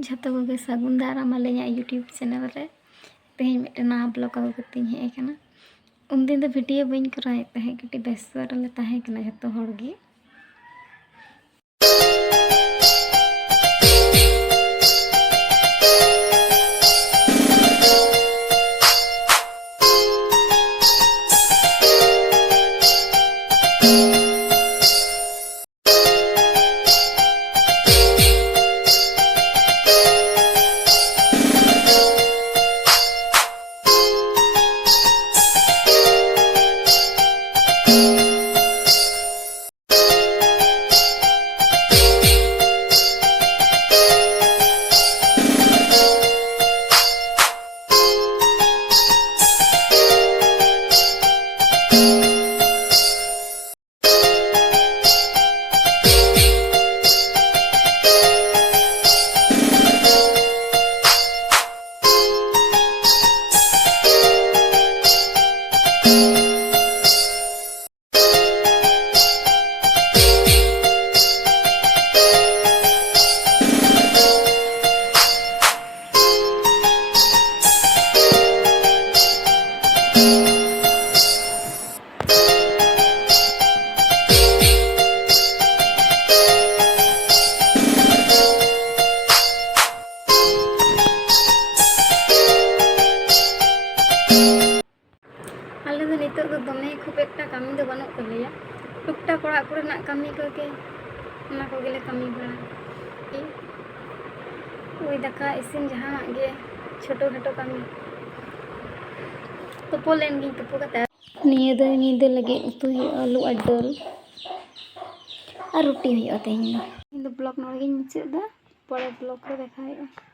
झतो को सागुन दाराम Alia YouTube channel रे तेज मिट्टे नवा ब्लॉग आगू कते हेकना उन दिन वीडियो बी कराए तहे कटी व्यस्त रे तहेकना झतो हर गे नितो दमे खूब एक कमी दो बनू तलिया टुकटा कड़ा कोना कमी कोगे कमी बड़ा ओई दाका इसिन जहाँ गे छोटो छोटो कमी तुपो लेन गी तुपो कते निये दो नींद लगे उतु आलू और दाल और रोटी हुई तेज ब्लॉग नोगे मुचाद परे ब्लॉग रे देखा।